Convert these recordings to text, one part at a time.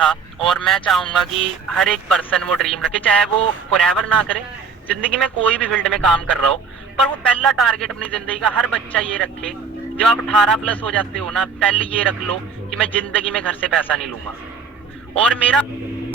था, और मैं चाहूंगा कि हर एक पर्सन वो ड्रीम रखे, चाहे वो फॉरएवर ना करे, जिंदगी में कोई भी फील्ड में काम कर रहा हो, पर वो पहला टारगेट अपनी जिंदगी का हर बच्चा ये रखे। जब आप 18+ हो जाते हो ना, पहले ये रख लो कि मैं जिंदगी में घर से पैसा नहीं लूंगा। और मेरा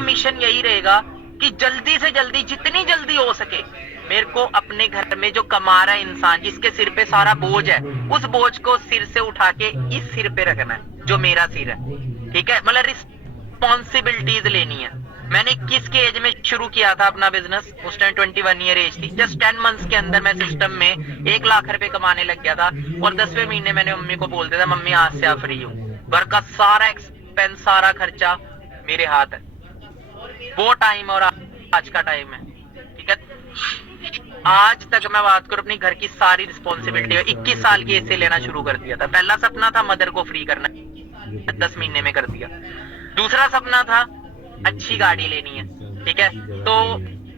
मिशन यही रहेगा कि जल्दी से जल्दी, जितनी जल्दी हो सके, मेरे को अपने घर में जो कमा रहा है इंसान, जिसके सिर पे सारा बोझ है, उस बोझ को सिर से उठा के इस सिर पे रखना है जो मेरा सिर है। ठीक है, मतलब रिस्पॉन्सिबिलिटीज लेनी है। मैंने 21 के एज में शुरू किया था अपना बिजनेस, उस टाइम 21 ईयर एज थी। जस्ट 10 मंथ्स के अंदर मैं सिस्टम में 1 लाख रुपए कमाने लग गया था, और 10वें महीने मैंने मम्मी को बोल दिया था, मम्मी आज से आप फ्री हूँ, घर का सारा एक्सपेंस, सारा खर्चा मेरे हाथ है। वो टाइम और आज का टाइम है, ठीक है। आज तक मैं बात करूं, अपनी घर की सारी रिस्पॉन्सिबिलिटी 21 साल की एज से लेना शुरू कर दिया था। पहला सपना था मदर को फ्री करना, 10 महीने में कर दिया। दूसरा सपना था अच्छी गाड़ी लेनी है, ठीक है। तो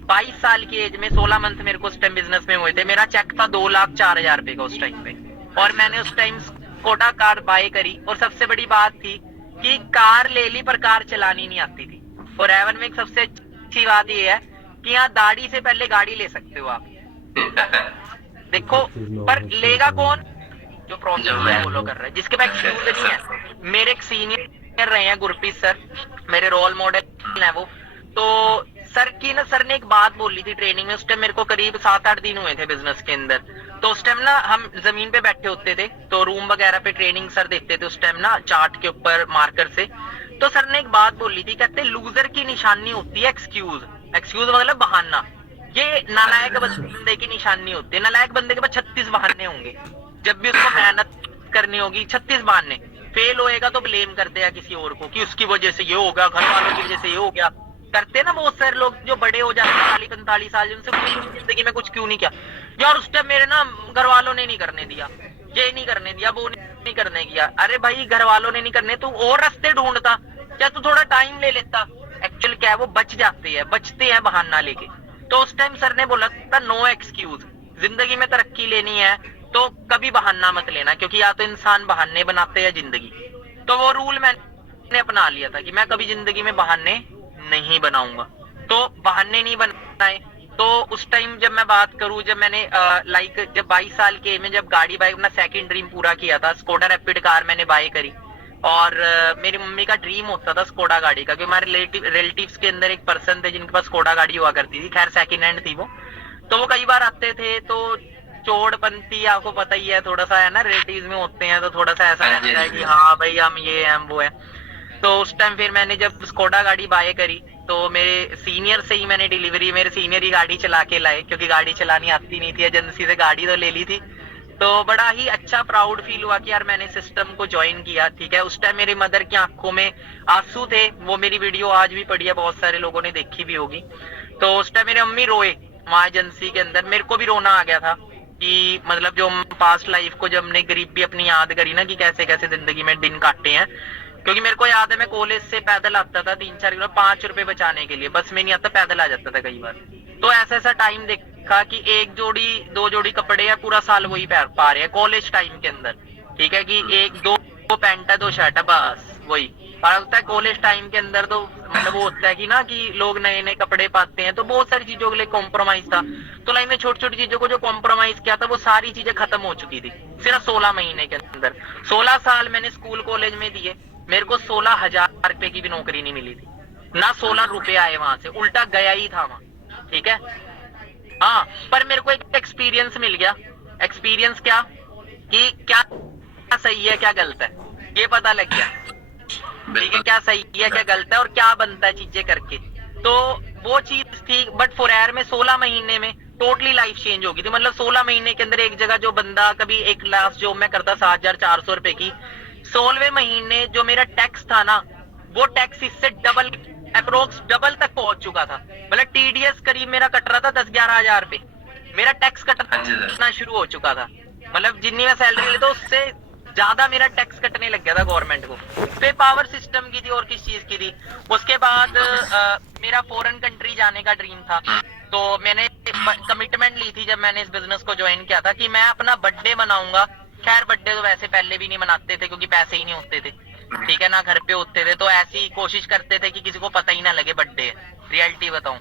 22 साल की एज में 16 मंथ मेरे को उस टाइम बिजनेस में हुए थे, मेरा चेक था 2,04,000 रुपए का उस टाइम पे, और मैंने उस टाइम स्कोडा कार बाय करी। और सबसे बड़ी बात थी कि कार ले ली पर कार चलानी नहीं आती थी। और एवन में एक सबसे अच्छी बात ये है कि यहाँ दाढ़ी से पहले गाड़ी ले सकते हो आप। देखो, पर लेगा कौन? जो प्रोसेस फॉलो कर रहा है, जिसके पास एक्सक्यूज नहीं है। मेरे एक सीनियर रहे हैं गुरप्रीत सर, मेरे रोल मॉडल है वो। तो सर ने एक बात बोली थी ट्रेनिंग में, उस टाइम मेरे को करीब 7-8 दिन हुए थे बिजनेस के अंदर। तो उस टाइम ना हम जमीन पे बैठे होते थे, तो रूम वगैरह पे ट्रेनिंग सर देते थे उस टाइम ना, चार्ट के ऊपर मार्कर से। तो सर ने एक बात बोली थी, कहते लूजर की निशानी होती है एक्सक्यूज। एक्सक्यूज मतलब बहाना। ये नालायक बंदे की निशानी होती है। नालायक बंदे के पास 36 बहाने होंगे, जब भी उसको मेहनत करनी होगी 36 बहाने। फेल होएगा तो ब्लेम कर देगा किसी और को कि उसकी वजह से ये हो गया, घर वालों की वजह से ये हो गया। करते ना बहुत सारे लोग जो बड़े हो जाते हैं 40-45 साल, जिनसे जिंदगी में कुछ क्यों नहीं किया यार, उस टाइम मेरे ना घर वालों ने नहीं करने दिया, ये नहीं करने दिया, वो नहीं करने दिया। अरे भाई, घर वालों ने नहीं करने, तू और रास्ते ढूंढता, क्या तू थोड़ा टाइम ले लेता। एक्चुअल क्या है, वो बचते हैं बहाना लेके। तो उस टाइम सर ने बोला था नो एक्सक्यूज। जिंदगी में तरक्की लेनी है तो कभी बहाना मत लेना, क्योंकि या तो इंसान बहाने बनाते हैं जिंदगी। तो वो रूल मैंने अपना लिया था कि मैं कभी जिंदगी में बहाने नहीं बनाऊंगा। तो बहाने नहीं बनाए। तो उस टाइम जब मैं बात करूं, जब मैंने जब 22 साल के में जब गाड़ी बाय अपना सेकंड ड्रीम पूरा किया था, स्कोडा रैपिड कार मैंने बाय करी। और मेरी मम्मी का ड्रीम होता था स्कोडा गाड़ी का, क्योंकि हमारे रिलेटिव्स के अंदर एक पर्सन थे जिनके पास स्कोडा गाड़ी हुआ करती थी, खैर सेकंड हैंड थी वो। तो वो कई बार आते थे, तो चोड़पंथी आपको पता ही है, थोड़ा सा है ना, रिलेटिव्स में होते हैं तो थोड़ा सा ऐसा रहता है कि हाँ भाई हम ये हैं हम वो है। तो उस टाइम फिर मैंने जब स्कोडा गाड़ी बाय करी, तो मेरे सीनियर से ही मैंने डिलीवरी, मेरे सीनियर ही गाड़ी चला के लाए, क्योंकि गाड़ी चलानी आती नहीं थी, एजेंसी से गाड़ी तो ले ली थी। तो बड़ा ही अच्छा प्राउड फील हुआ कि यार मैंने सिस्टम को ज्वाइन किया, ठीक है। उस टाइम मेरी मदर की आंखों में आंसू थे, वो मेरी वीडियो आज भी पड़ी है, बहुत सारे लोगों ने देखी भी होगी। तो उस टाइम मेरी अम्मी रोए वहां एजेंसी के अंदर, मेरे को भी रोना आ गया था कि मतलब जो पास्ट लाइफ को जब हमने गरीबी अपनी याद करी ना, कि कैसे कैसे जिंदगी में दिन काटे हैं। क्योंकि मेरे को याद है मैं कॉलेज से पैदल आता था 3-4 किलो, 5 रुपए बचाने के लिए, बस में नहीं आता, पैदल आ जाता था कई बार। तो ऐसा ऐसा टाइम देखा कि 1 जोड़ी 2 जोड़ी कपड़े है, पूरा साल वही पा रहे हैं कॉलेज टाइम के अंदर, ठीक है। कि 1-2 पैंट है, 2 शर्ट है, बस वही। और होता है कॉलेज टाइम के अंदर, तो मतलब वो होता है कि ना कि लोग नए नए कपड़े पाते हैं, तो बहुत सारी चीजों के लिए कॉम्प्रोमाइज था। तो लाइफ में छोटी छोटी चीजों को जो कॉम्प्रोमाइज किया था, वो सारी चीजें खत्म हो चुकी थी सिर्फ 16 महीने के अंदर। 16 साल मैंने स्कूल कॉलेज में दिए, मेरे को 16,000 रुपए की भी नौकरी नहीं मिली थी, ना 16 रुपए आए वहां से, उल्टा गया ही था वहां, ठीक है। हाँ, पर मेरे को एक एक्सपीरियंस मिल गया। एक्सपीरियंस क्या कि क्या सही है क्या गलत है, ये पता लग गया, ठीक है। क्या सही है क्या गलत है और क्या बनता है चीजें करके। तो वो चीज थी। बट फॉरएवर में 16 महीने में टोटली लाइफ चेंज होगी थी। मतलब 16 महीने के अंदर एक जगह जो बंदा कभी एक लास्ट जॉब में करता 7,400 रुपए की, 16वें महीने जो मेरा टैक्स था ना, वो टैक्स इससे डबल, अप्रोक्स डबल तक पहुंच चुका था। मतलब टीडीएस करीब मेरा कट रहा था 10-11 हजार रुपए, मेरा टैक्स कटना शुरू हो चुका था। मतलब जितनी मैं सैलरी लेता उससे ज्यादा मेरा टैक्स कटने लग गया था गवर्नमेंट को। पे पावर सिस्टम की थी और किस चीज की थी। उसके बाद मेरा फॉरेन कंट्री जाने का ड्रीम था। तो मैंने कमिटमेंट ली थी जब मैंने इस बिजनेस को ज्वाइन किया था कि मैं अपना बर्थडे मनाऊंगा। खैर बर्थडे तो वैसे पहले भी नहीं मनाते थे क्योंकि पैसे ही नहीं होते थे, ठीक है ना, घर पे होते थे तो ऐसी कोशिश करते थे कि किसी को पता ही ना लगे बर्थडे है। रियलिटी बताऊं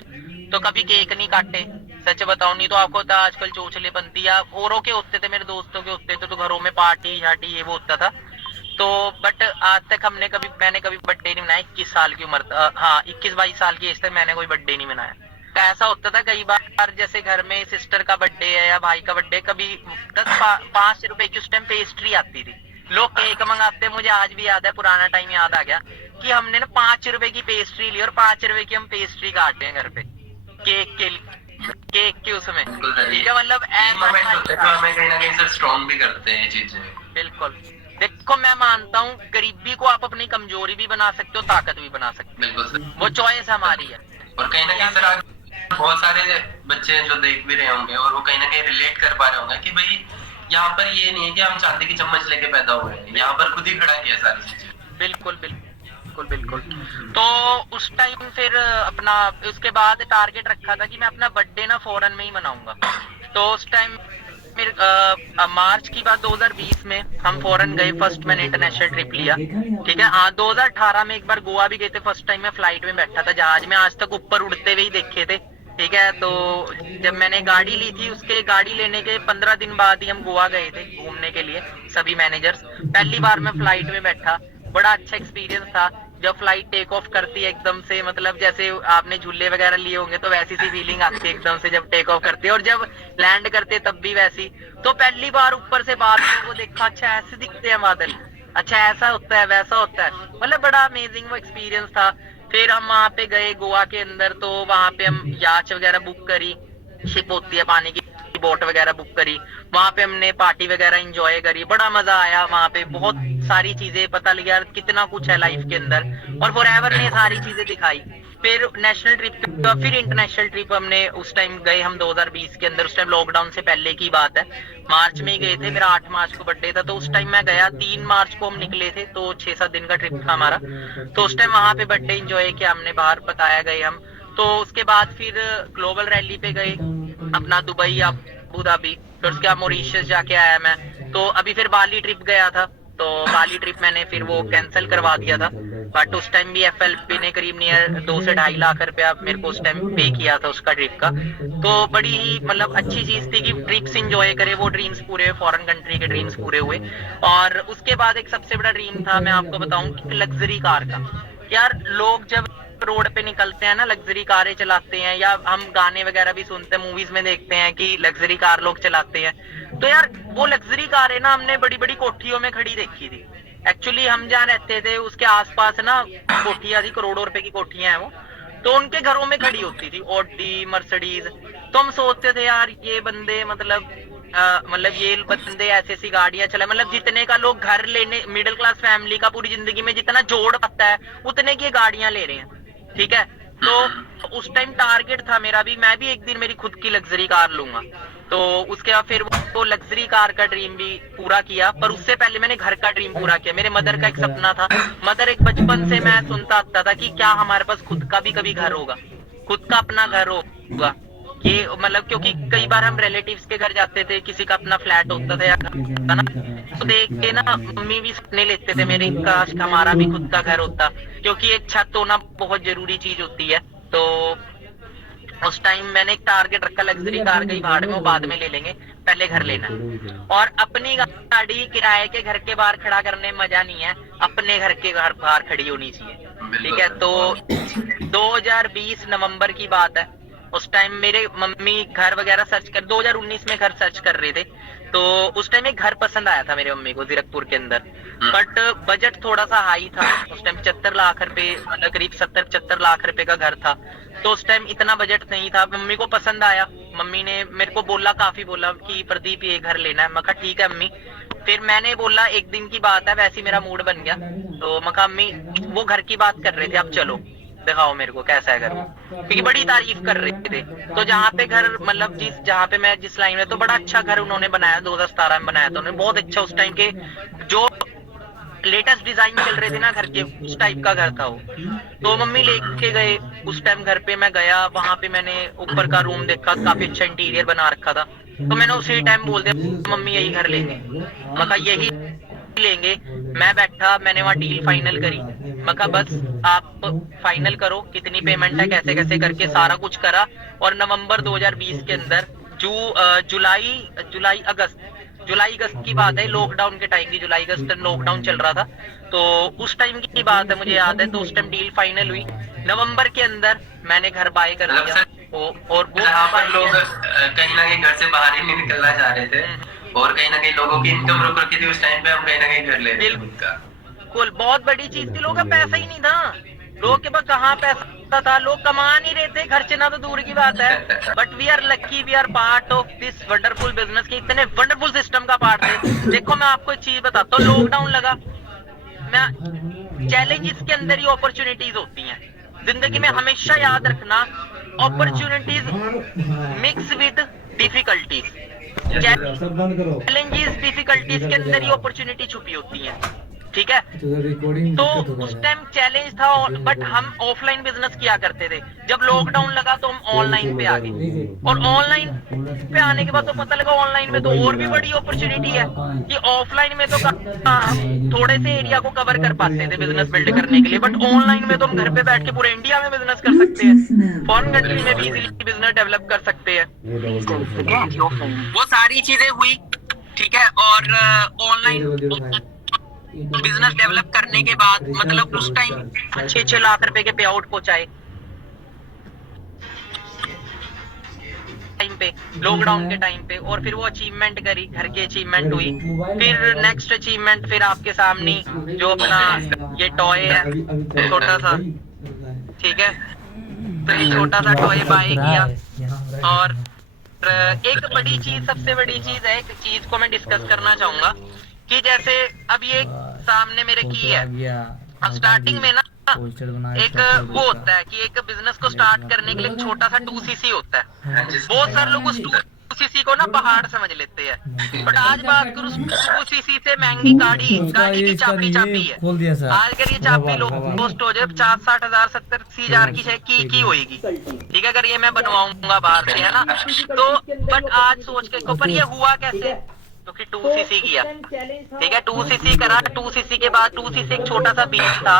तो कभी केक नहीं काटे, सच बताऊं, नहीं तो आपको होता आजकल चोचले बनती या औरों के होते थे, मेरे दोस्तों के होते थे तो घरों में पार्टी शार्टी ये वो होता था। तो बट आज तक मैंने कभी बर्थडे नहीं मनाया। 21 साल की उम्र, हाँ 21-22 साल की एज तक मैंने कोई बर्थडे नहीं मनाया। तो ऐसा होता था कई बार, जैसे घर में सिस्टर का बर्थडे है या भाई का बर्थडे, कभी 5 रुपए की उस टाइम पेस्ट्री आती थी, लोग केक मंगाते। मुझे आज भी याद है, पुराना टाइम याद आ गया कि हमने ना 5 रुपए की पेस्ट्री ली और 5 रुपए की हम पेस्ट्री काटते हैं घर पे केक के लिए, केक के उसमें। ठीक है, मतलब ऐसा हमें कहीं ना कहीं से स्ट्रॉन्ग भी करते हैं ये चीजें। बिल्कुल। देखो मैं मानता हूँ गरीबी को आप अपनी कमजोरी भी बना सकते हो, ताकत भी बना सकते हो, बिल्कुल सर। वो चॉइस हमारी है। और कहीं ना कहीं सर आज बहुत सारे बच्चे हैं जो देख भी रहे होंगे और वो कहीं ना कहीं रिलेट कर पा रहे होंगे कि भाई यहाँ पर ये नहीं है कि हम चांदी की चम्मच लेके पैदा हुए हैं, यहाँ पर खुद ही खड़ा किया सारी चीजें। बिल्कुल बिल्कुल बिल्कुल। तो उस टाइम फिर अपना उसके बाद टारगेट रखा था कि मैं अपना बर्थडे ना फॉरेन में ही मनाऊंगा। तो उस टाइम फिर मार्च की बात 2020 में हम फॉरेन गए, फर्स्ट मैंने इंटरनेशनल ट्रिप लिया। ठीक है, हाँ 2018 में एक बार गोवा भी गए थे, फर्स्ट टाइम मैं फ्लाइट में बैठा था, जहाज में आज तक ऊपर उड़ते हुए ही देखे थे। ठीक है, तो जब मैंने गाड़ी ली थी, उसके गाड़ी लेने के 15 दिन बाद ही हम गोवा गए थे घूमने के लिए, सभी मैनेजर्स। पहली बार मैं फ्लाइट में बैठा, बड़ा अच्छा एक्सपीरियंस था। जब फ्लाइट टेक ऑफ करती है एकदम से, मतलब जैसे आपने झूले वगैरह लिए होंगे तो वैसी सी फीलिंग आती है एकदम से जब टेक ऑफ करती है, और जब लैंड करते हैं तब भी वैसी। तो पहली बार ऊपर से बादलों को देखा, अच्छा ऐसे दिखते हैं बादल, अच्छा ऐसा होता है वैसा होता है, मतलब बड़ा अमेजिंग वो एक्सपीरियंस था। फिर हम वहां पे गए गोवा के अंदर, तो वहां पे हम याच वगैरह बुक करी, शिप होती है पानी की, बोट वगैरह बुक करी, वहां पे हमने पार्टी वगैरह एंजॉय करी, बड़ा मजा आया वहां पे। बहुत सारी चीजें पता लगी कितना कुछ है लाइफ के अंदर, और फॉरएवर ने सारी चीजें दिखाई। फिर नेशनल ट्रिप, फिर इंटरनेशनल ट्रिप हमने उस टाइम गए हम 2020 के अंदर, उस टाइम लॉकडाउन से पहले की बात है, मार्च में ही गए थे, मेरा 8 मार्च को बर्थडे था। तो उस टाइम मैं गया, 3 मार्च को हम निकले थे, तो 6-7 दिन का ट्रिप था हमारा। तो उस टाइम वहां पे बर्थडे एंजॉय किया हमने, बाहर बताया गए हम। तो उसके बाद फिर ग्लोबल रैली पे गए अपना, दुबई अबू धाबी, फिर उसके बाद मॉरिशस जाके आया मैं। तो अभी फिर बाली ट्रिप गया था, तो बाली ट्रिप मैंने फिर वो कैंसिल करवा दिया था, बट उस टाइम भी FLP ने करीब नियर 2 से 2.5 लाख रुपया मेरे को उस टाइम पे किया था उसका ट्रिप का। तो बड़ी ही मतलब अच्छी चीज थी कि ट्रिप्स एंजॉय करे, वो ड्रीम्स पूरे हुए, फॉरेन कंट्री के ड्रीम्स पूरे हुए। और उसके बाद एक सबसे बड़ा ड्रीम था, मैं आपको बताऊं, लग्जरी कार का। यार लोग जब रोड पे निकलते हैं ना, लग्जरी कारें चलाते हैं, या हम गाने वगैरह भी सुनते हैं, मूवीज में देखते हैं कि लग्जरी कार लोग चलाते हैं। तो यार वो लग्जरी कारें ना हमने बड़ी बड़ी कोठियों में खड़ी देखी थी। एक्चुअली हम जहाँ रहते थे उसके आसपास ना कोठियां थी, करोड़ों रुपए की कोठियां हैं वो, तो उनके घरों में खड़ी होती थी ऑडी मर्सिडीज। तो हम सोचते थे यार ये बंदे मतलब ये बंदे ऐसी ऐसी गाड़ियां चला, मतलब जितने का लोग घर लेने, मिडिल क्लास फैमिली का पूरी जिंदगी में जितना जोड़ पाता है उतने की गाड़ियां ले रहे हैं। ठीक है, तो उस टाइम टारगेट था मेरा भी, मैं भी एक दिन मेरी खुद की लग्जरी कार लूंगा। तो उसके बाद फिर वो लग्जरी कार का ड्रीम भी पूरा किया, पर उससे पहले मैंने घर का ड्रीम पूरा किया। मेरे मदर का एक सपना था, मदर एक बचपन से मैं सुनता आता था कि क्या हमारे पास खुद का भी कभी घर होगा, खुद का अपना घर होगा। ये मतलब क्योंकि कई बार हम रिलेटिव्स के घर जाते थे, किसी का अपना फ्लैट होता था या था ना, तो देख के ना मम्मी भी सपने लेते थे मेरे, काश हमारा भी खुद का घर होता, क्योंकि एक छत होना बहुत जरूरी चीज होती है। तो उस टाइम मैंने एक टारगेट रखा, लग्जरी कार गई भाड़ में, वो बाद में ले लेंगे, पहले घर लेना है। और अपनी गाड़ी किराए के घर के बाहर खड़ा करने में मजा नहीं है, अपने घर के घर बाहर खड़ी होनी चाहिए। ठीक है, तो 2020 नवंबर की बात है, उस टाइम मेरे मम्मी घर वगैरह सर्च कर, 2019 में घर सर्च कर रहे थे, तो उस टाइम एक घर पसंद आया था मेरे मम्मी को जीरकपुर के अंदर, बट बजट थोड़ा सा हाई था उस टाइम, 75 लाख रुपए, मतलब करीब 70-75 लाख रुपए का घर था। तो उस टाइम इतना बजट नहीं था, मम्मी को पसंद आया, मम्मी ने मेरे को बोला, काफी बोला कि प्रदीप ये घर लेना है। मैं कहा ठीक है अम्मी। फिर मैंने बोला, एक दिन की बात है, वैसे ही मेरा मूड बन गया, तो मैं कहा अम्मी वो घर की बात कर रहे थे, अब चलो दिखाओ मेरे को कैसा है घर, क्योंकि बड़ी तारीफ कर रहे थे। तो जहाँ पे घर, मतलब जहाँ पे मैं जिस लाइन में, तो बड़ा अच्छा घर उन्होंने बनाया, 2017 में बनाया था उन्होंने, बहुत अच्छा, उस टाइम के जो लेटेस्ट डिजाइन चल रहे थे ना घर के, उस टाइप का घर था वो। तो मम्मी लेके गए, उस टाइम घर पे मैं गया, वहां पे मैंने ऊपर का रूम देखा, काफी अच्छा इंटीरियर बना रखा था। तो मैंने उसी टाइम बोल दिया मम्मी यही घर लेंगे, मैं कहा यही लेंगे। मैं बैठा, मैंने वहाँ डील फाइनल करी। मैं कहा बस आप फाइनल करो, कितनी पेमेंट है, कैसे कैसे करके सारा कुछ करा। और नवंबर 2020 के अंदर जुलाई अगस्त की बात है, लॉकडाउन के टाइम की, जुलाई अगस्त लॉकडाउन चल रहा था, तो उस टाइम की बात है, मुझे याद है। तो उस टाइम डील फाइनल हुई, नवंबर के अंदर मैंने घर बाय कर लिया। और वो जहाँ पर लोग कहीं ना कहीं घर से बाहर ही नहीं निकलना चाह रहे थे, और कहीं ना कहीं लोगों की इनकम रुक रखी थी, उस टाइम पे हम कहीं ना कहीं घर ले रहे थे उनका। बिल्कुल, बहुत बड़ी चीज थी। लोगों का पैसा ही नहीं था, लोगों के पास कहाँ पैसा था, लोग कमा नहीं रहे थे, खर्चना तो दूर की बात है। But we are lucky, we are part of this wonderful business के, इतने वंडरफुल सिस्टम का पार्ट थे। देखो मैं आपको एक चीज बताता हूँ, लॉकडाउन लगा, मैं चैलेंजेस के अंदर ही अपॉर्चुनिटीज होती हैं। जिंदगी में हमेशा याद रखना, opportunities mix with difficulties. Challenges difficulties के अंदर ही अपॉर्चुनिटी छुपी होती है, ठीक है। तो उस टाइम चैलेंज था, बट हम ऑफलाइन बिजनेस किया करते थे। जब लॉकडाउन लगा तो हम ऑनलाइन पे आ गए, और ऑनलाइन पे आने के बाद तो पता लगा ऑनलाइन में तो और भी बड़ी अपॉर्चुनिटी है, कि ऑफलाइन में तो हम थोड़े से एरिया को कवर कर पाते थे बिजनेस बिल्ड करने के लिए, बट ऑनलाइन में तो हम घर पे बैठ के पूरे इंडिया में बिजनेस कर सकते हैं, फॉरेन कंट्री में भी इजीली बिजनेस डेवलप कर सकते हैं। वो सारी चीजें हुई, ठीक है। और ऑनलाइन बिजनेस डेवलप करने के बाद, मतलब उस टाइम 6-6 लाख रुपए के पे आउट पहुंचाए टाइम पे, लॉकडाउन के टाइम पे। और फिर वो अचीवमेंट करी, घर की अचीवमेंट हुई। फिर नेक्स्ट अचीवमेंट फिर आपके सामने जो अपना ये टॉय है छोटा सा, ठीक है, तो ये छोटा सा टॉय बाय किया। और एक बड़ी चीज, सबसे बड़ी चीज है, एक चीज को मैं डिस्कस करना चाहूंगा, कि जैसे अब ये सामने मेरे की है, अब स्टार्टिंग में ना एक वो होता है कि एक बिजनेस को स्टार्ट करने के लिए एक छोटा सा 2cc होता है। बहुत सारे लोग उस 2cc को ना पहाड़ समझ लेते हैं, बट आज बात करूँ 2cc से महंगी गाड़ी की चाबी है। आज अगर ये चाबी लो कॉस्ट हो जाए 50-60 हजार 70-80 हजार की होगी, ठीक है, अगर ये मैं बनवाऊंगा बाहर से, है ना। तो बट आज सोच के, पर ये हुआ कैसे, क्योंकि 2cc किया, ठीक है, 2cc करा। 2cc के बाद 2cc एक छोटा सा बीज था,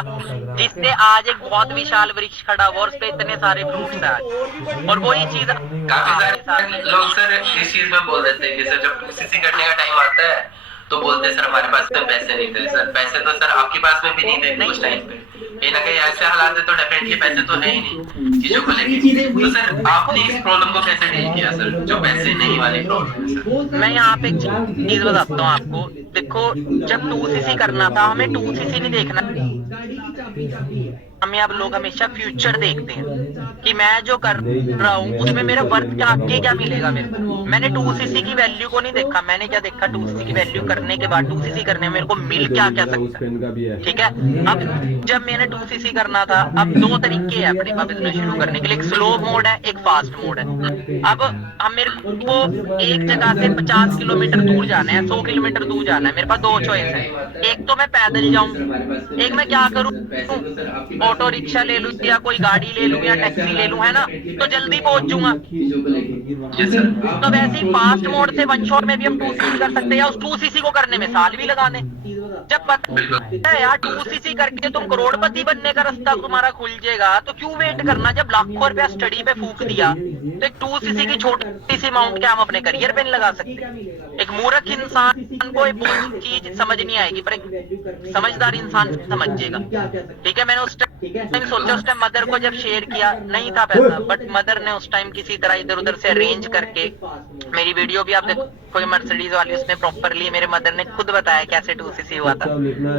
जिससे आज एक बहुत विशाल वृक्ष खड़ा हुआ, और उसपे इतने सारे फ्रूट्स हैं आज। और वही चीज काफी सारे लोग सर इस चीज में बोल देते हैं कि सर जब 2cc करने का टाइम आता है तो बोलते हैं सर हमारे पास तो पैसे नहीं थे। सर पैसे तो सर आपके पास में भी नहीं थे उस टाइम पे, कहीं ना कहीं ऐसे हालात है तो डेफिनेटली पैसे तो है ही नहीं चीजों को लेके। तो सर आपने इस प्रॉब्लम को कैसे डील किया सर, जो पैसे नहीं वाली प्रॉब्लम है सर? मैं यहाँ पे एक चीज बताता हूँ आपको। देखो, जब 2cc करना था, हमें 2cc नहीं देखना, हमें अब लोग हमेशा फ्यूचर देखते हैं कि मैं जो कर रहा हूँ उसमें मेरा वर्थ आगे क्या मिलेगा मेरे को। मैंने 2cc की वैल्यू को नहीं देखा, मैंने क्या देखा, 2cc की वैल्यू करने के बाद 2cc करने में मेरे को मिल क्या क्या सकता है, ठीक है। अब जब मैंने 2cc करना था, अब 2 तरीके हैं अपने पास बिजनेस शुरू करने के लिए, एक स्लो मोड है, एक फास्ट मोड है। अब हम मेरे को एक जगह से 50 किलोमीटर दूर जाना है, 100 किलोमीटर दूर जाना है, मेरे पास 2 चॉइस है। एक तो मैं पैदल जाऊं, एक मैं क्या करूं, ऑटो रिक्शा ले लूं, या कोई गाड़ी ले लूं, या टैक्सी ले लूं, है ना, तो जल्दी पहुंच जाऊंगा। तो वैसे ही फास्ट मोड से 1 शॉट में भी हम 2cc कर सकते हैं, या उस 2cc को करने में साल भी लगाने। जब पता है यार 2cc करके तुम करोड़पति बनने का रास्ता तुम्हारा खुल जाएगा, तो क्यों वेट करना। जब लाखों रुपया स्टडी पे फूक दिया, तो एक 2cc की छोटी सी अमाउंट क्या हम अपने करियर पे लगा सकते हैं। एक मूर्ख इंसान को एक चीज समझ नहीं आएगी, पर एक समझदार इंसान समझ जाएगा, ठीक है। मैंने उस टाइम सोचा, उस टाइम मदर को जब शेयर किया, नहीं था पैसा, बट मदर ने उस टाइम किसी तरह इधर उधर से अरेंज करके, मेरी वीडियो भी आप देखो, कोई मर्सिडीज वाली, उसमें प्रॉपरली मेरे मदर ने खुद बताया कैसे 2cc हुआ था।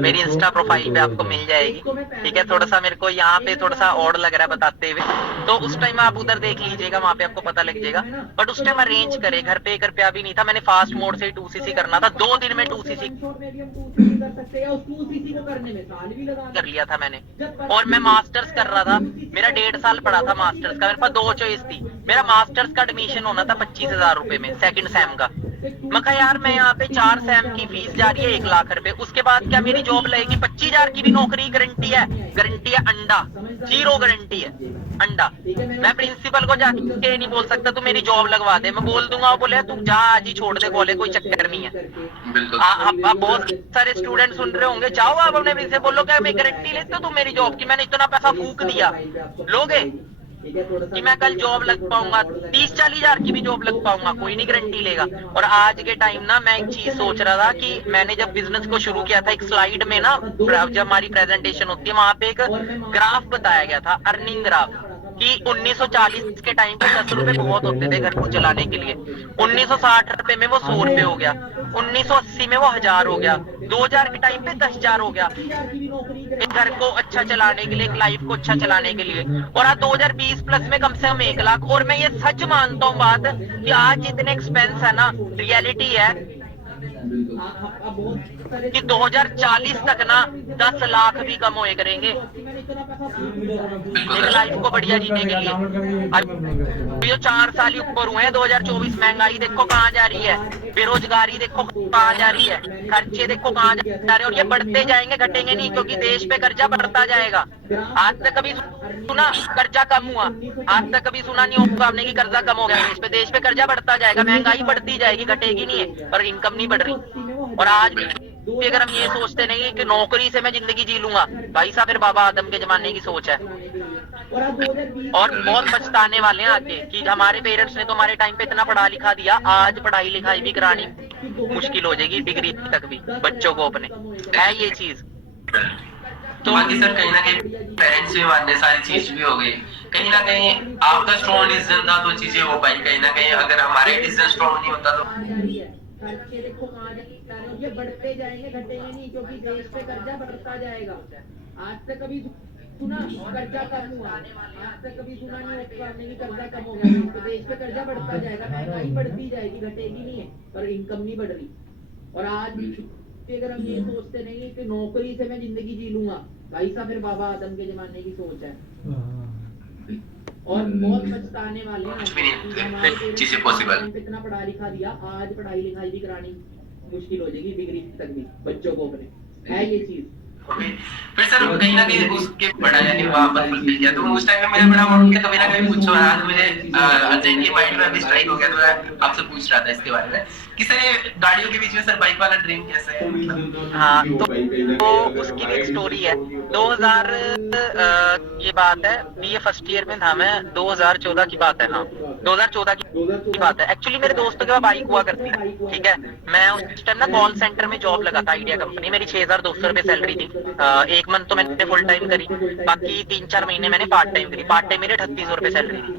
मेरी इंस्टा प्रोफाइल पे आपको मिल जाएगी, ठीक है। थोड़ा सा मेरे को यहाँ पे थोड़ा सा ऑड लग रहा है बताते हुए, तो उस टाइम आप उधर देख लीजिएगा, वहां पे आपको पता लग जाएगा। बट उस टाइम अरेंज करे, घर पे 1 रुपया भी नहीं था। मैंने फास्ट मोड से 2cc करना था, 2 दिन में 2cc कर लिया था मैंने। और मैं मास्टर्स कर रहा था, मेरा 1.5 साल पड़ा था मास्टर्स का। मेरे पास 2 चॉइस थी। मेरा मास्टर्स का एडमिशन होना था 25,000 रुपए में, सेकंड सेम का, मैं कहा यार मैं यहाँ पे 4 सेम की फीस जा रही है 1 लाख रुपए, उसके बाद क्या मेरी जॉब लगेगी? 25,000 की भी नौकरी गारंटी है? गारंटी है अंडा, जीरो गारंटी है अंडा। मैं प्रिंसिपल को जाके नहीं बोल सकता तू मेरी जॉब लगवा दे, मैं बोल दूंगा, वो बोले तू जा आज ही छोड़ दे कॉलेज, कोई चक्कर नहीं है। बिल्कुल आप बहुत सारे स्टूडेंट सुन रहे होंगे, जाओ आप अपने प्रिंसिपल बोलो क्या मैं गारंटी लेते हो तुम मेरी जॉब की, मैंने इतना पैसा फूक दिया, लोगे कि मैं कल जॉब लग पाऊंगा? 30-40 हजार की भी जॉब लग पाऊंगा? कोई नहीं गारंटी लेगा। और आज के टाइम ना मैं एक चीज सोच रहा था कि मैंने जब बिजनेस को शुरू किया था, एक स्लाइड में ना जब हमारी प्रेजेंटेशन होती है वहां पे एक ग्राफ बताया गया था, अर्निंग ग्राफ, कि 1940 के टाइम पे 10 रुपए बहुत होते थे घर को चलाने के लिए, 1960 रुपए में वो 100 रुपए हो गया, 1980 में वो 1000 हो गया, 2000 के टाइम पे 10,000 हो गया एक घर को अच्छा चलाने के लिए, एक लाइफ को अच्छा चलाने के लिए। और आज 2020 प्लस में कम से कम 1 लाख। और मैं ये सच मानता हूँ बात कि आज जितने एक्सपेंस है ना, रियलिटी है कि 2040 तक ना 10 लाख भी कम होए करेंगे एक लाइफ को बढ़िया जीने के लिए। ये 4 साल ही ऊपर हुए हैं, 2024 महंगाई देखो कहाँ जा रही है, बेरोजगारी देखो कहाँ जा रही है, खर्चे देखो कहाँ जा रहे हैं, और ये बढ़ते जाएंगे, घटेंगे नहीं, क्योंकि देश पे कर्जा बढ़ता जाएगा। आज तक कभी सुना कर्जा कम हुआ? आज तक कभी सुना नहीं होगा आपने कि कर्जा कम हो गया देश पे कर्जा बढ़ता जाएगा, महंगाई बढ़ती जाएगी, घटेगी नहीं है, पर इनकम नहीं बढ़ रही। और आज भी अगर हम ये सोचते नहीं कि नौकरी से मैं जिंदगी जी लूंगा, भाई साहब फिर बाबा आदम के जमाने की सोच है। और बहुत पछताने वाले हैं आगे कि हमारे पेरेंट्स ने तो हमारे टाइम पे इतना पढ़ा लिखा दिया, आज पढ़ाई लिखाई भी करानी मुश्किल हो जाएगी, डिग्री तक भी बच्चों को अपने, है ये चीज। तो बाकी सर कहीं ना कहीं पेरेंट्स भी मानने सारी चीज भी हो गई, कहीं ना कहीं आपका स्ट्रॉन्ग डिसीजन था तो चीजें हो पाई, कहीं ना कहीं अगर हमारे डिसीजन स्ट्रॉन्ग नहीं होता तो खर्चे देखो कहाँ जा रहे हैं, ये बढ़ते जाएंगे, घटेंगे नहीं, क्योंकि देश पे कर्जा बढ़ता जाएगा। आज तक कभी सुना कर्जा कम हुआ? आज तक कभी सुना नहीं कर्जा कम हो गया, तो देश पे कर्जा बढ़ता जाएगा, महंगाई बढ़ती जाएगी, घटेगी नहीं है, पर इनकम नहीं बढ़ रही। और आज भी अगर हम ये सोचते नहीं कि नौकरी से मैं जिंदगी जी लूंगा, भाई साहब फिर बाबा आदम के जमाने की सोच है। और बहुत पछताने वाले हैं चीजें पॉसिबल, इतना पढ़ा लिखा दिया, आज पढ़ाई लिखाई भी करानी मुश्किल हो जाएगी, डिग्री तक भी बच्चों को अपने, है ये चीज। फिर सर कहीं ना कहीं उसके बड़ा यानी वापस फुलफिल किया, तो उस टाइम में मेरा बड़ा मन किया कभी ना कभी पूछो, आज मुझे अजय के माइंड में अभी स्ट्राइक हो गया, तो मैं आपसे पूछ रहा था इसके बारे में कि सर ये गाड़ियों के बीच में सर बाइक वाला ड्रीम कैसे है? हाँ तो उसकी भी एक स्टोरी है। 2000 ये बात है, बीए फर्स्ट ईयर में था मैं, 2014 की बात है, हाँ 2014 की बात है। एक्चुअली मेरे दोस्तों के पास बाइक हुआ करती थी, ठीक है। मैं उस टाइम ना कॉल सेंटर में जॉब लगा था, आइडिया कंपनी, मेरी 6,200 रुपए सैलरी थी। 1 मंथ तो मैंने फुल टाइम करी, बाकी 3-4 महीने मैंने पार्ट टाइम करी, पार्ट टाइम मेरे 3800 रुपए सैलरी थी।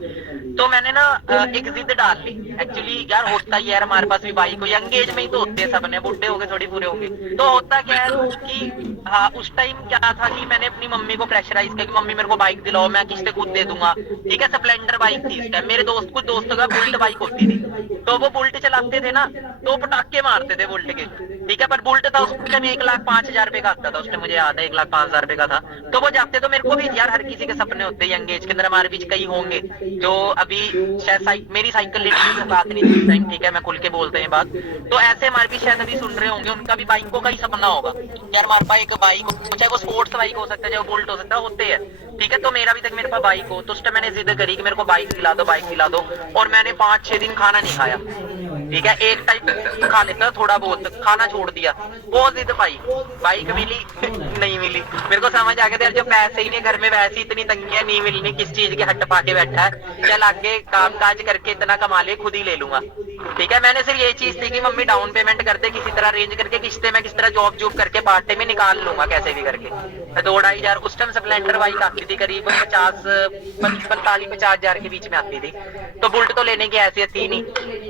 तो मैंने ना एक जिद डाल ली, एक्चुअली यार होता ही यार हमारे पास भी बाइक हो, यंग एज में ही तो होते हैं सबने, बुढ़े हो गए थोड़ी पूरे होंगे, तो होता क्या है कि हाँ उस टाइम क्या था कि मैंने अपनी मम्मी को प्रेशराइज किया कि मम्मी मेरे को बाइक दिलाओ, मैं किस्तें खुद दे दूंगा, ठीक है। स्प्लेंडर बाइक थी इस टाइम, मेरे दोस्त कुछ दोस्तों का बुलेट बाइक होती थी, तो वो बुलेट चलाते थे ना, तो पटाखे मारते थे बुलेट के, ठीक है। पर बुलेट था उस टाइम 1,05,000 रुपए का आता था, उस टाइम मुझे याद है 1,05,000 रुपए का था। तो वो जाते तो मेरे को भी यार हर किसी के सपने होते हैं यंग एज के अंदर, हमारे बीच कई होंगे जो अभी शायद मेरी साइकिल लेने की बात नहीं थी टाइम, ठीक है, मैं खुल के बोलते हैं बात। तो ऐसे हमारे भी शायद अभी सुन रहे होंगे, उनका भी बाइक को कई सपना होगा यार हमारे पास एक बाइक हो, चाहे वो स्पोर्ट्स बाइक हो सकता है, चाहे वो बुलेट हो सकता है, होते हैं, ठीक है। तो मेरा भी तक मेरे पास बाइक हो, तो उस टाइम मैंने जिद करी कि मेरे को बाइक दिला दो, बाइक दिला दो। और मैंने 5-6 दिन खाना नहीं खाया, ठीक है, एक टाइम खा लेता थोड़ा बहुत, खाना छोड़ दिया, बहुत जिद पाई, बाइक मिली नहीं मिली, मेरे को समझ आ गया यार जो पैसे ही नहीं घर में, वैसे इतनी तंगियां नहीं मिलनी, किस चीज के हट पाके बैठा है, चल आगे काम काज करके इतना कमा ले खुद ही ले लूंगा, ठीक है। मैंने सिर्फ ये चीज थी कि मम्मी डाउन पेमेंट कर दे, किसी तरह अरेंज करके किस्तें मैं किस तरह जॉब करके पार्ट टाइम में निकाल लूंगा कैसे भी करके। 2-2.5 उस टाइम स्प्लेंडर बाइक आती थी करीब 45-50 के बीच में आती थी, तो बुलेट तो लेने की हैसियत थी नहीं,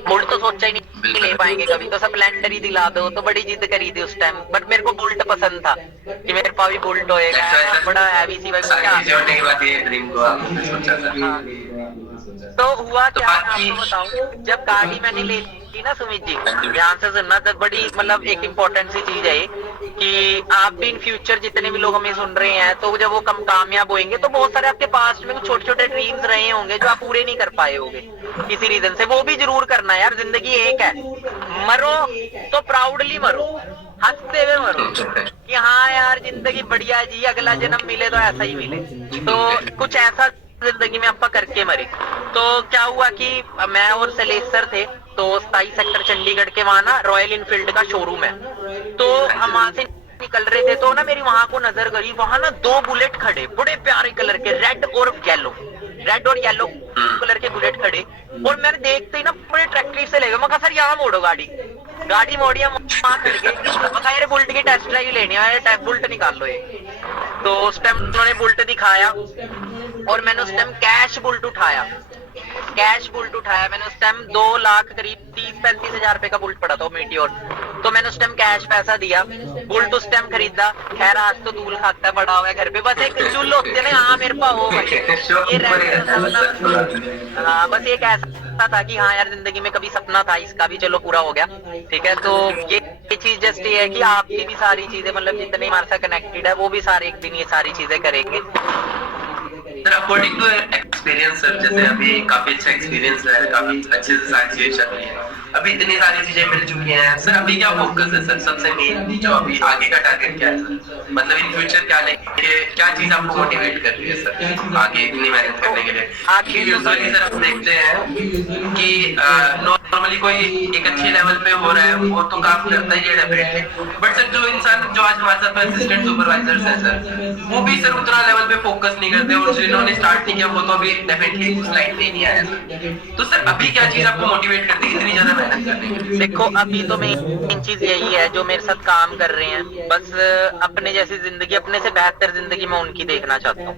बुलेट तो सोचा ही नहीं ले पाएंगे कभी, तो स्प्लेंडर ही दिला दो, तो बड़ी जिद करी थी उस टाइम। बट मेरे को बुलेट पसंद था कि मेरे पास भी बुलेट होएगा, बड़ा हैवी सी तो हुआ क्या आपको बताऊं, जब गाड़ी मैंने ले ली ना सुमित जी, ध्यान से सुनना, तब बड़ी मतलब एक इम्पोर्टेंट सी चीज है, कि आप भी इन फ्यूचर जितने भी लोग हमें सुन रहे हैं, तो जब वो कम कामयाब होंगे तो बहुत सारे आपके पास में छोटे छोटे ड्रीम्स रहे होंगे जो आप पूरे नहीं कर पाए होंगे किसी रीजन से, वो भी जरूर करना है यार। जिंदगी एक है, मरो तो प्राउडली मरो, हंसते हुए मरो कि हाँ यार जिंदगी बढ़िया जी, अगला जन्म मिले तो ऐसा ही मिले। तो कुछ ऐसा जिंदगी में आपका करके मरे। तो क्या हुआ कि मैं और सलेश सर थे, तो 27 सेक्टर चंडीगढ़ के वहां ना रॉयल इनफील्ड का शोरूम है, तो हम वहां से निकल रहे थे, तो ना मेरी वहां को नजर गई, वहां ना 2 बुलेट खड़े, बड़े प्यारे कलर के, रेड और येलो कलर के बुलेट खड़े। और मैंने देखते ही ना बड़े ट्रैक्टर से ले गए, मैं कहा सर यहाँ मोड़ो गाड़ी मोड़ी, हम वहां खड़ गए। मैं कहा यार बुलेट की टेस्ट ड्राइव लेनी है, बुलेट निकाल लो ये। तो उस टाइम उन्होंने बुलेट दिखाया और मैंने उस टाइम कैश बुलेट उठाया मैंने उस टाइम 2 लाख करीब 30-35 हजार रुपए का बुलेट पड़ा था मीटियोर। तो मैंने उस टाइम कैश पैसा दिया, बुलेट उस टाइम खरीदा। खैर आज तो धूल खाता पड़ा हुआ है घर पे, बस एक चुल होते ना, हाँ मेरे पास हो भाई ये हाँ, बस एक ऐसा था कि हाँ यार जिंदगी में कभी सपना था, इसका भी चलो पूरा हो गया, ठीक है। तो ये चीज जस्ट ये है कि आपकी भी सारी चीजें, मतलब जितने हमारे साथ कनेक्टेड है वो भी सारे एक दिन ये सारी चीजें करेंगे। Sir according to experience sir, जैसे अभी काफी अच्छा एक्सपीरियंस है, काफी अच्छे से सारी चीजें चल रही है, अभी इतनी सारी चीजें मिल चुकी हैं सर, अभी क्या फोकस है सर, सबसे मेन जो अभी आगे का टारगेट क्या है सर, मतलब इन फ्यूचर क्या लेके, क्या चीज आपको मोटिवेट कर रही है सर आगे इतनी मेहनत करने के लिए? आगे यूजुअली सर हम देखते हैं कि नॉर्मली कोई एक अच्छे लेवल पे हो रहा है वो तो काम करता ही है डेफिनेटली, बट सर जो इंसान जो आज हमारे साथ असिस्टेंट सुपरवाइजर्स हैं सर, वो भी सर उतना लेवल पे फोकस नहीं करते, और जिन्होंने स्टार्ट नहीं किया वो तो अभी डेफिनेटली उस लाइन पे नहीं आया। तो सर अभी क्या चीज आपको मोटिवेट करती है इतनी ज्यादा मेहनत करने के लिए? देखो अभी तो मेन चीज यही है, जो मेरे साथ काम कर रहे हैं, बस अपने जैसी जिंदगी, अपने से बेहतर जिंदगी मैं उनकी देखना चाहता हूँ,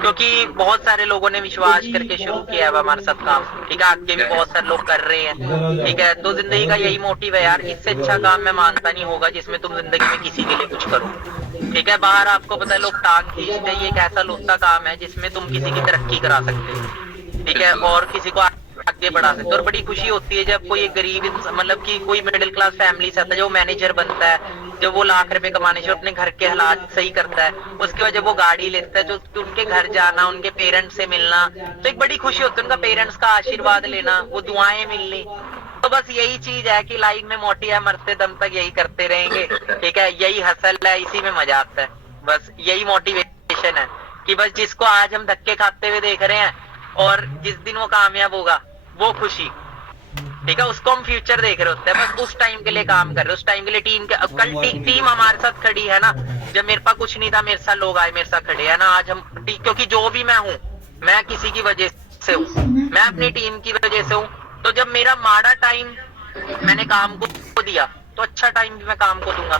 क्योंकि बहुत सारे लोगों ने विश्वास करके शुरू किया है हमारे साथ काम, ठीक है, आगे भी बहुत सारे लोग कर रहे हैं, ठीक है। तो जिंदगी का यही मोटिव है यार, इससे अच्छा काम मैं मानता नहीं होगा जिसमें तुम जिंदगी में किसी के लिए कुछ करो, ठीक है। बाहर आपको पता है लोग टांग खींचते, ये एक ऐसा लुत्ता काम है जिसमें तुम किसी की तरक्की करा सकते हो, ठीक है, और किसी को आगे बढ़ा सकते हो। और बड़ी खुशी होती है जब कोई गरीब, मतलब कि कोई मिडिल क्लास फैमिली से आता है, जो मैनेजर बनता है, जब वो लाख रुपए कमाने से अपने घर के हालात सही करता है, उसके बाद जब वो गाड़ी लेता है, जो उनके घर जाना, उनके पेरेंट्स से मिलना, तो एक बड़ी खुशी होती है, उनका पेरेंट्स का आशीर्वाद लेना, वो दुआएं मिलनी। तो बस यही चीज है कि लाइफ में मोटी है, मरते दम तक यही करते रहेंगे, ठीक है, यही हसल है, इसी में मजा आता है, बस यही मोटिवेशन है कि बस जिसको आज हम धक्के खाते हुए देख रहे हैं और जिस दिन वो कामयाब होगा वो खुशी, ठीक है, उसको हम फ्यूचर देख रहे होते हैं, बस उस टाइम के लिए काम कर रहे हैं, उस टाइम के लिए टीम के, कल टीम हमारे साथ खड़ी है ना, जब मेरे पास कुछ नहीं था मेरे साथ लोग आए, मेरे साथ खड़े है ना आज हम, क्योंकि जो भी मैं हूँ मैं किसी की वजह से हूँ, मैं अपनी टीम की वजह से हूँ। तो जब मेरा माड़ा टाइम मैंने काम को दिया, तो अच्छा टाइम भी मैं काम को दूंगा।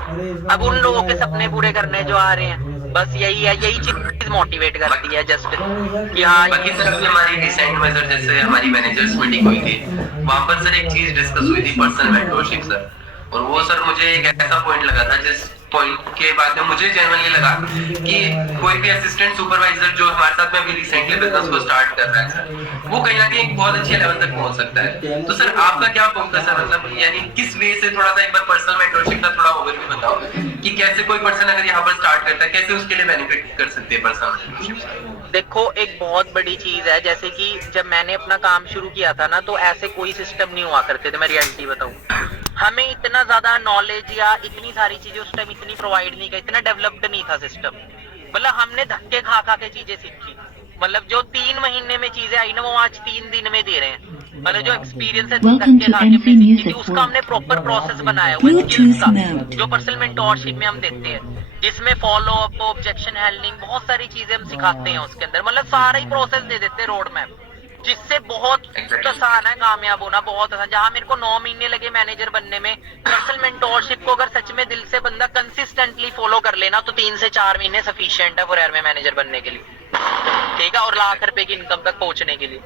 अब उन लोगों के सपने पूरे करने जो आ रहे हैं, बस यही है, यही चीज मोटिवेट करती है जस्ट कि हाँ। बाकी सर अभी हमारी रिसेंट में सर जैसे हमारी मैनेजर्स मीटिंग हुई थी, वहां पर सर एक चीज डिस्कस हुई थी, पर्सनल मेंटरशिप सर, और वो सर मुझे एक ऐसा पॉइंट लगा था जिस पॉइंट के बाद में मुझे जेन्युइनली लगा कि कोई भी असिस्टेंट सुपरवाइजर जो हमारे साथ में अभी रिसेंटली बिजनेस को स्टार्ट कर रहा है सर, वो कहीं ना कहीं एक बहुत अच्छे लेवल तक पहुंच सकता है। तो सर आपका क्या फोकस है, मतलब यानी किस वे से, थोड़ा सा एक बार पर्सनल मेंटरशिप का थोड़ा ओवरव्यू बताओ कि कैसे कोई पर्सन अगर यहाँ पर स्टार्ट करता है कैसे उसके लिए बेनिफिट कर सकते हैं पर्सनल मेंटरशिप? देखो एक बहुत बड़ी चीज है, जैसे कि जब मैंने अपना काम शुरू किया था ना, तो ऐसे कोई सिस्टम नहीं हुआ करते थे, मैं रियलिटी बताऊं, हमें इतना ज्यादा नॉलेज या इतनी सारी चीजें उस टाइम इतनी प्रोवाइड नहीं की, इतना डेवलप्ड नहीं था सिस्टम, मतलब हमने धक्के खा खा के चीजें सीखी, मतलब जो 3 महीने में चीजें आई ना वो आज 3 दिन में दे रहे हैं, मतलब जो एक्सपीरियंस है धक्के खा के हमने सीखी थी, उसका हमने प्रॉपर प्रोसेस बनाया हुआ है स्किल्स का, जो पर्सनल मेंटरशिप में हम देते हैं, जिसमें फॉलो अप, ऑब्जेक्शन हैंडलिंग, बहुत सारी चीजें हम सिखाते हैं उसके अंदर, मतलब सारा ही प्रोसेस दे देते हैं, रोड मैप, जिससे बहुत आसान है कामयाब होना, बहुत आसान। जहां मेरे को 9 महीने लगे मैनेजर बनने में, पर्सनल मेंटरशिप को अगर सच में दिल से बंदा कंसिस्टेंटली फॉलो कर लेना तो 3 से 4 महीने सफिशिएंट है फॉर में मैनेजर बनने के लिए, ठीक है, और लाख रुपए की इनकम तक पहुंचने के लिए,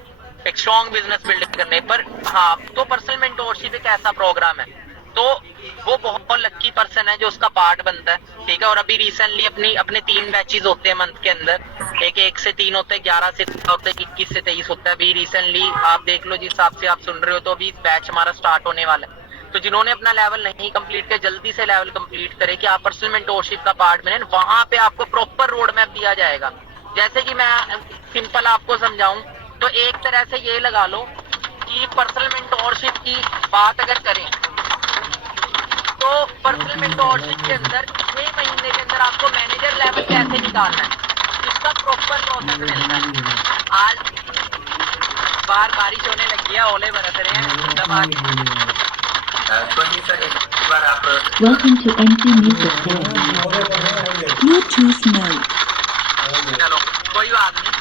एक स्ट्रॉन्ग बिजनेस बिल्ड करने पर। हाँ, तो पर्सनल मेंटरशिप एक ऐसा प्रोग्राम है, तो वो बहुत लक्की पर्सन है जो उसका पार्ट बनता है, ठीक है। और अभी रिसेंटली अपने 3 बैचेस होते हैं मंथ के अंदर, एक 1 से 3 होते हैं, 11 से होते हैं, 21 से 23 होता है। अभी रिसेंटली आप देख लो जिस हिसाब से आप सुन रहे हो, तो अभी बैच हमारा स्टार्ट होने वाला है, तो जिन्होंने अपना लेवल नहीं कंप्लीट किया जल्दी से लेवल कंप्लीट करें कि आप पर्सनल मेंटोरशिप का पार्ट बने। वहां पे आपको प्रॉपर रोड मैप दिया जाएगा। जैसे कि मैं सिंपल आपको समझाऊं तो एक तरह से ये लगा लो कि पर्सनल मेंटोरशिप की बात अगर करें तो पर्सनल मेंटोरशिप के अंदर 6 महीने के अंदर आपको मैनेजर लेवल कैसे निकालना है इसका प्रॉपर प्रोसेस मिलता है। आज बाहर बारिश होने लगी है, ओले बरस रहे हैं, तब आज कोई सर एक बार आप Welcome to MP Music Channel. Bluetooth mode. चलो कोई बात नहीं।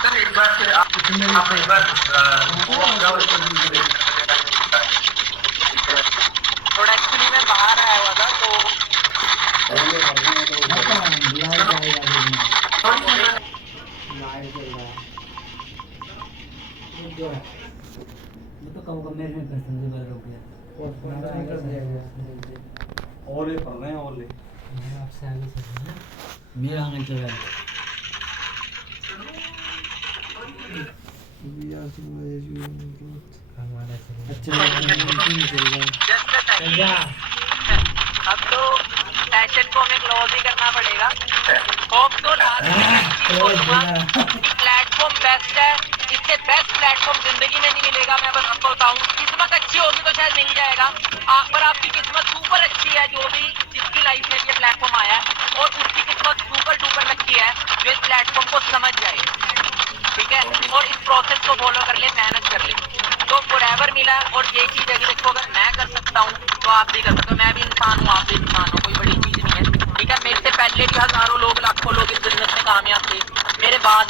सर एक बार फिर आप एक बार थोड़ा एक्चुअली मैं बाहर आया हुआ था तो ओले पड़ रहे हैं ओले। आपसे आगे चल रहा है मेरा आगे चल रहा है। अब तो सेशन को हमें क्लोज ही करना पड़ेगा। होप तो प्लेटफॉर्म बेस्ट है, इससे बेस्ट प्लेटफॉर्म जिंदगी में नहीं मिलेगा। मैं बस आपको बताऊं किस्मत अच्छी होगी तो शायद मिल जाएगा। पर आपकी किस्मत सुपर अच्छी है जो भी जिसकी लाइफ में ये प्लेटफॉर्म आया है और उसकी किस्मत सुपर डुपर लकी है जो इस प्लेटफॉर्म को समझ जाए, ठीक है, और इस प्रोसेस को फॉलो कर ले, मेहनत कर ले तो फॉरएवर मिला। और ये चीज अगर देखो अगर मैं कर सकता हूँ तो आप भी कर सकते हो। मैं भी इंसान हूँ, आप भी इंसान हो, कोई बड़ी चीज नहीं है, ठीक है। मेरे से पहले भी हजारों लोग लाखों लोग इस बिजनेस में कामयाब थे, मेरे बाद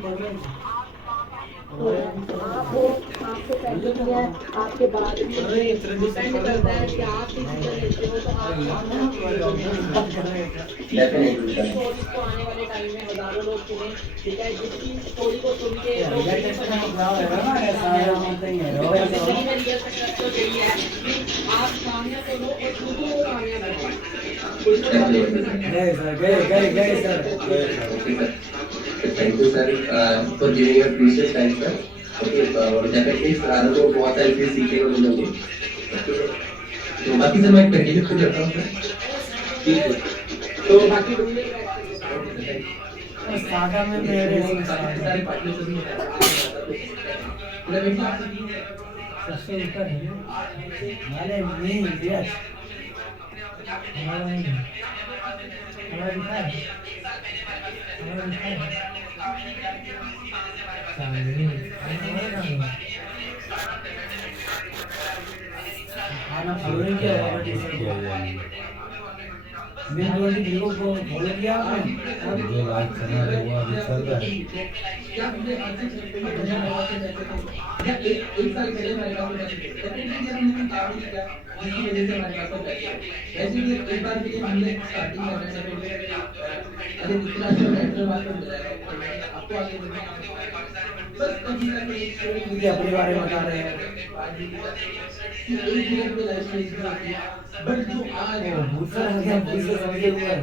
Connected. आपके बाद डिपेंड करता है कि आप डिसीजन लेते हो तो आप इसको आने वाले टाइम में हजारों लोग सुने, ठीक है, जिसकी स्टोरी को सुन के आप कामयाब करो और दूसरों को कामयाब thank you sir for giving your precious time sir. Okay definitely sir को बहुत सारी चीज़ सीखने को मिलेगी। तो बाकी सर मैं कंटिन्यू करता हूँ सर। ठीक है तो बाकी सागा में मेरे सारे पार्टनर्स भी सबसे ऊपर है हमारे मेन यस हमारा दिखा है खाना फॉलो किया मैं 23 को फॉलो किया आपने जो लाइव चैनल है वो अभी चल रहा है। एक साल पहले हमारे पास हमने काम किया जिसकी वजह से हमारे पास वैसे भी एक बार के लिए हमने स्टार्टिंग करने से अरे इतना अच्छा बेटर बात कर रहा है आपको आगे बस कभी ना कभी स्टोरी अपने बारे में बता रहे हैं एक मिनट में लाइफ में इतना आती है बट जो आज दूसरा है दूसरा समझे हुआ है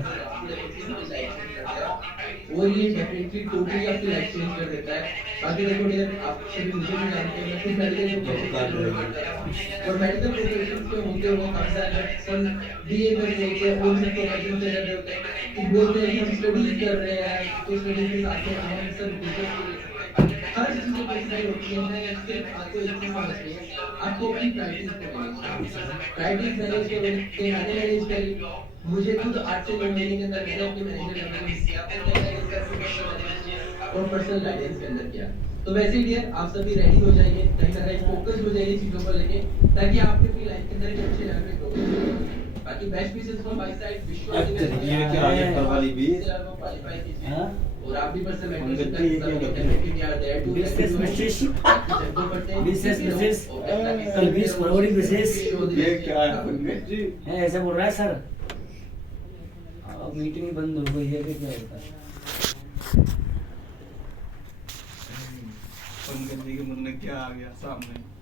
वो ये डेफिनेटली टोटली आपकी लाइफ चेंज कर देता है। बाकी देखो यार आप सभी मुझे भी जानते हैं मैं खुद मेडिकल प्रोफेशन और मेडिकल प्रोफेशन के होते हुए काफी सारे पर्सन बीए कर रहे हैं और भी प्रोफेशन से कर रहे होते हैं कि बोलते हैं कि हम स्टडी कर रहे हैं तो स्टडी के साथ में हम सब बिजनेस हर चीज में पैसे होती है। मैं सिर्फ आपको इतना समझ है आपको अपनी प्रैक्टिस मैनेज के मैनेज करिए। मुझे खुद 8 से 9 महीने के अंदर मैंने अपने मैनेजर लेवल किया और पर्सनल गाइडेंस के अंदर किया। तो वैसे ही यार आप सभी रेडी हो जाइए, कहीं ना कहीं फोकस हो जाइए चीजों को लेके ताकि आप अपनी लाइफ के अंदर एक अच्छे लेवल पे ग्रो। बाकी best wishes from my side, ये क्या है कर वाली भी क्वालीफाई कीजिए हां और आप भी personal mentorship definitely are there to business कल 20 फरवरी विशेष ये क्या है पंकज जी है ऐसा बोल रहा है सर। अब मीटिंग बंद हो गई है कि क्या होता है क्या आ गया सामने।